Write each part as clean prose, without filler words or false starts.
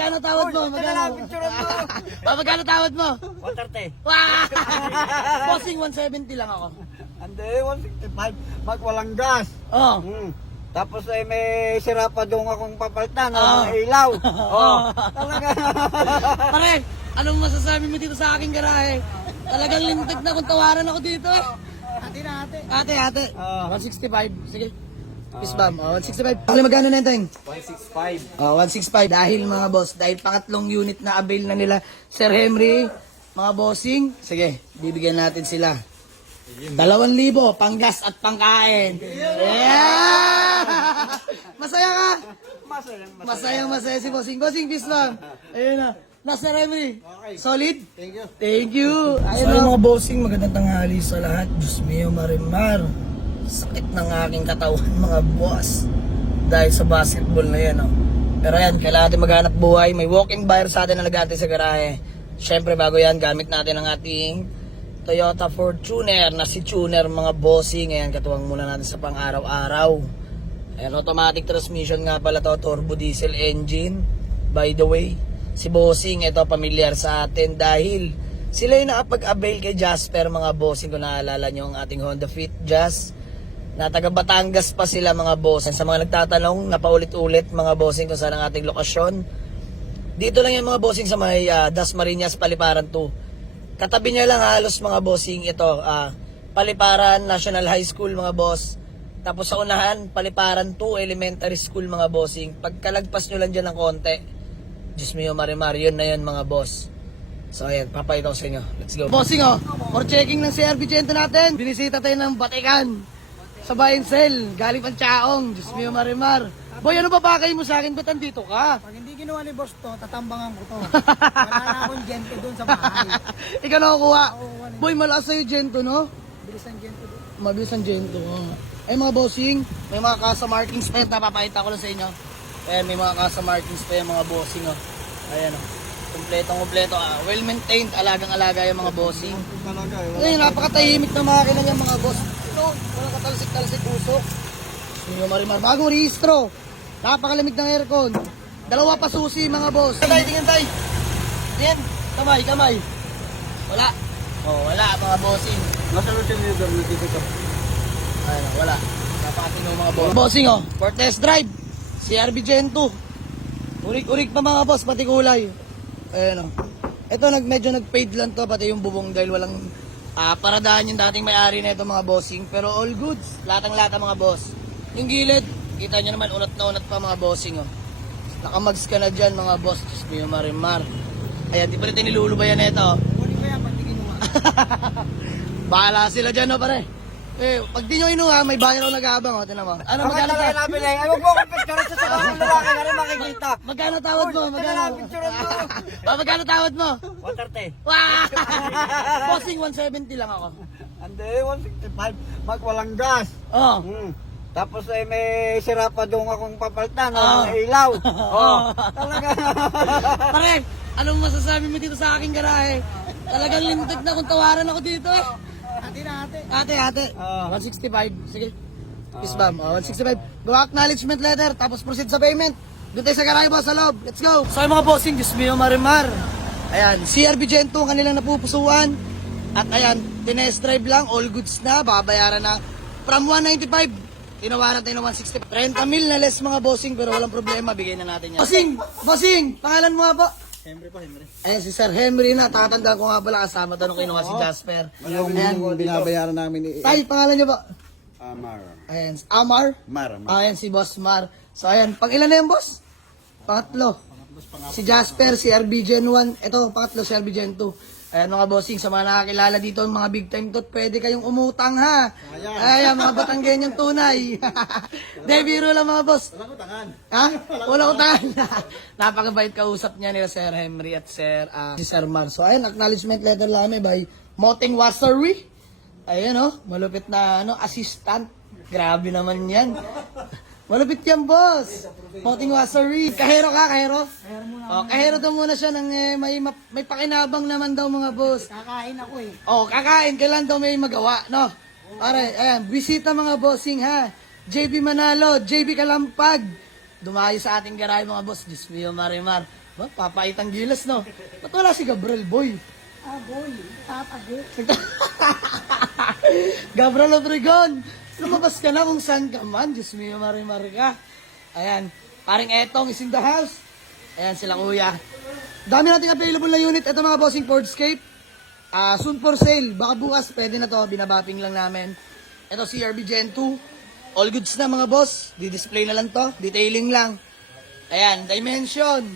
magkano tawad mo? Magkano tawad mo? 130. Wow! Bossing, 170 lang ako. Hindi, 165. Walang gas. Oh. Tapos ay may sira pa doon akong papalitan ng Ah. mga ilaw. Talaga. Pare, anong masasabi mo dito sa aking garahe? Talagang lintik na kung tawaran ako dito eh. Ate. 165. Sige. Peace bomb. 165. Ano magkano na yung 165. 165. Dahil mga boss, dahil pangatlong unit na avail na nila Sir Henry, mga bossing, sige, bibigyan natin sila. 2,000 panggas at pangkain. Yeah! Masaya ka? Masaya si bossing. Bossing, peace bomb. Ayun na. Sir Henry, solid? Thank you. Thank you. Ayun so, mga bossing, magandang tanghali sa lahat. Diyos mio, marimar. Sakit ng aking katawan, mga boss. Dahil sa basketball na yan, oh. Pero yan, kailangan natin maghanap buhay. May walking buyer sa atin na nag-aantay sa garahe. Siyempre, bago yan, gamit natin ang ating Toyota Fortuner na si Tuner, mga bossing. Ayan, katuwang muna natin sa pang-araw-araw. Ayan, automatic transmission nga pala to, turbo diesel engine. By the way, si bossing, ito pamilyar sa atin dahil sila yung nakapag-avail kay Jasper, mga bossing. Kung naalala nyo ang ating Honda Fit Jazz na taga Batangas pa sila, mga bossing. Sa mga nagtatanong, napaulit-ulit mga bossing kung saan ang ating lokasyon. Dito lang yung mga bossing sa may Dasmariñas, Paliparan 2. Katabi niya lang halos, mga bossing, ito, Paliparan National High School, mga boss. Tapos sa unahan, Paliparan 2 Elementary School, mga bossing. Pagkalagpas nyo lang dyan ng konti, Diyos mio, marimar, yun na yun, mga boss. So ayan, papayita ko sa inyo. Let's go. Bossing, for checking ng CR Vicente natin, binisita tayo ng Batikan sa buy and sell, galing Panchaong. Diyos mio, marimar. Boy, ano ba bagay mo sa akin? Ba't andito ka? Pag hindi ginawa ni boss to, tatambangan ko to. Wala na akong gento doon sa bahay. Ikaw nakukuha. Oo, Boy, malakas sa'yo Gento, no? Bilis ang gento doon. Mabilis ang Gento. Ay mga bossing, may mga kasa markings pa yan. Napapakita ko lang sa inyo. Ayan, may mga kasa markings pa yan, mga bossing. Ayan, kumpleto. Well maintained, alagang-alaga yung mga bossing. Talaga Ay, napakatahimik na makina niya, mga boss. Ito, walang katalsik-talsik usok. Yung marimar, bagong rehistro. Napakalamig ng aircon. 2 pa susi, mga boss. Tingnan tayo. Tingnan. Kamay. Wala. Wala, mga bossing. Masalusin niyo doon dito to. Ayun, wala. Napakatino, mga boss. Bossing, for test drive. CRV Gen 2. Urik-urik pa, mga boss, pati kulay. Ayun, ito, medyo nag-fade lang to, pati yung bubong dahil walang paradahan yung dating may-ari na ito, mga bossing. Pero all goods. Latang-lata, mga boss. Yung gilid, kita nyo naman, unat na unat pa, mga bossing. Nakamags ka na dyan, mga boss. Diyos mo yung marimar. Ayan, di pa rin nilulubayan na ito. Kunin ko yan pag di kinuha. Bahala sila dyan, pare. Pag di nyo inuha, may bayan ako nag-aabang, tinan mo. Ano, magkano Talaga tawad? namin eh. Ay, huwag mo akong picture sa mga lalaki na rin makikita. Magkano tawad mo? Magkano? Picture mo. Magkano tawad mo? 130. Wow! Bossing, 170 lang ako. Hindi, 165. Walang gas. Oh. Tapos ay may sira pa doon akong papalitan ng Ah. mga ilaw. Talaga. Pare, anong masasabi mo dito sa aking garahe? Talagang lintik na kung tawaran ako dito eh. Ate. 165. Sige. Peace bomb. 165. Gawa acknowledgement letter, tapos proceed sa payment. Doon tayo sa garahe, boss, sa loob. Let's go. So yung mga bossing, Diyos mio, marimar. Ayan, CRV Gen 2, kanilang napupusuan. At ayan, tinest drive lang, all goods na, babayaran na. From 195, tinawaran tayo ng 160. 30 mil na less, mga bossing, pero walang problema, bigay na natin yan. Bossing, pangalan mo nga po? Henry. Ayan, si Sir Henry na, tatandaan ko nga pala kasama, tanong kinuha si Jasper. Yung binabayaran namin ni Tay, pangalan niyo ba? Amar. Ayan, Amar. Ayan, si Boss Mar. So ayan, pang ilan na yan, boss? Pangatlo. Si Jasper, si RB Gen 1. Ito, pangatlo, si RB Gen 2. Ayan, mga bossing, sa mga nakakilala dito, mga big time tot, pwede kayong umutang, ha? Ayan, mga Batanggenyang tunay. De, biro lang, mga boss. Walang utangan. Ha? Wala utangan. Napakabait kausap niya nila Sir Henry at si Sir Mar. So, ayan, acknowledgement letter lang by Moting Wassery. Ayan, malupit na, assistant. Grabe naman yan. Malupit yan, boss. Moting Wassery. Kahero ka, kahero? Kahero daw muna siya ng may pakinabang naman daw, mga boss. Kakain ako eh. Kakain. Kailan daw may magawa, no? Pare, ayan, bisita mga bossing, ha? JB Manalo, JB Kalampag. Dumayo sa ating garahe, mga boss. Diyos mio, marimar. Papaitang gilas, no? Ba't wala si Gabriel, boy? Boy, tatago. Gabriel Obregon, lumabas ka na kung saan ka man. Diyos mio, mari-mari ka. Ayan, paring Etong is in the house. Ayan sila kuya. Dami nating available na unit. Ito mga bossing Fordscape. Soon for sale. Baka bukas pwede na to. Binabapping lang namin. Ito CRB Gen 2. All goods na mga boss. Di-display na lang to. Detailing lang. Ayan, Dimension.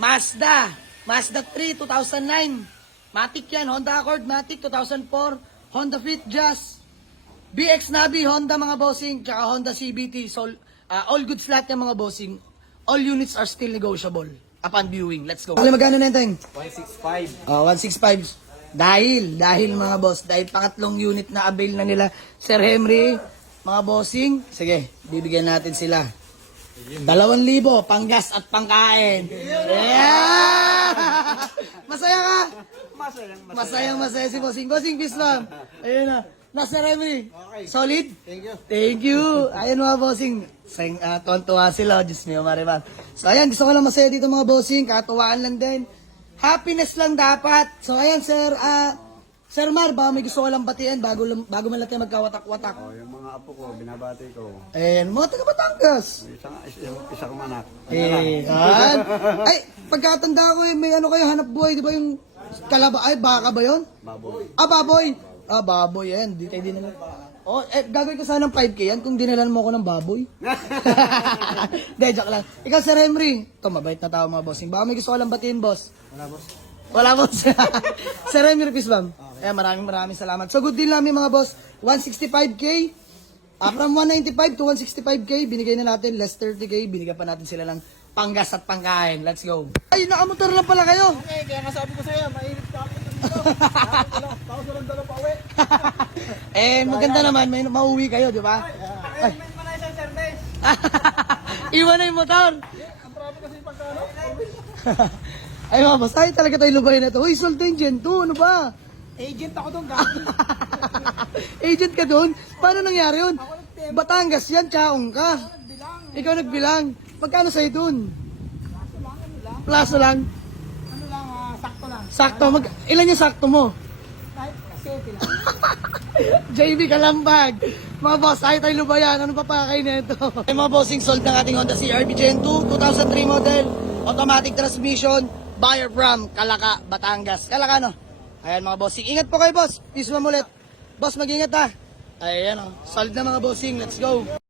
Mazda 3, 2009. Matic yan, Honda Accord, Matic 2004, Honda Fit Jazz, BX Navi, Honda mga bossing, tsaka Honda CBT, all good flat yan mga bossing. All units are still negotiable upon viewing. Let's go. Kali magkano na yung 165. 165. Dahil mga boss, dahil pangatlong unit na avail na nila Sir Henry, mga bossing, sige, bibigyan natin sila. 2,000 panggas at pangkain. Yeah! Masaya ka? Masaya si Bossing. Bossing, peace lang. Ayun na. Nasa Remy. Solid? Thank you. Thank you. Ayun mga bossing. Tuwan-tuwa sila. Diyos mio, mariman. So ayan, gusto ko lang masaya dito mga bossing. Katuwaan lang din. Happiness lang dapat. So ayan, sir. Sir Mar, baka may gusto ko lang batiin bago man lang tayo magkawatak-watak. Yung mga apo ko, binabati ko. Ayan, mga taga Batangas. Isa kong anak. Ayan. Ay, pagkatanda ko may ano kayo, hanap buhay, di ba yung baka ba yun? Baboy. Baboy. Baboy, yan. Di tayo dinalan. Gagawin ko sana ng 5K yan kung dinalan mo ko ng baboy. De, joke lang. Ikaw, Sir Henry. Ito, mabait na tao mga bossing. Baka may gusto ko lang batiin, boss. Wala, boss. Sir Henry, peace bam. Ayan, maraming salamat. So, good deal namin mga boss. 165K. From 195 to 165K, binigay na natin. Less 30K, binigyan pa natin sila ng panggas at pangkain. Let's go. Ay, nakamotor lang pala kayo. Okay, kaya nga sabi ko sa'yo, mainit ka ako dito. Tapos walang dala pa uwi. Maganda naman, may mauwi kayo, di ba? Ay, may pa na isang service. Iwan na yung motor. Ang traffic kasi pagkano. Ay mga boss, ay talaga tayo lubahin na ito. Uy, sold din Gen 2, ano ba? Agent ako doon, gagi. Agent ka doon? Paano nangyari yun? Batangas yan, tsaong ka. Ikaw nagbilang. Magkano sa'yo doon? Plaso lang. Ano lang, sakto lang. Sakto. Ilan yung sakto mo? Kahit 7 lang. JB Kalambag. Mga boss, tayo tayo lubayan. Ano pa pakay na ito? Ay mga bossing, sold ng ating Honda CRV Gen 2, 2003 model. Automatic transmission. Buyer from Calaca, Batangas. Calaca, no? Ayan mga bossing. Ingat po kayo, boss. Peace ulit. Boss, mag-ingat ha. Ayan, oh. Solid na mga bossing. Let's go.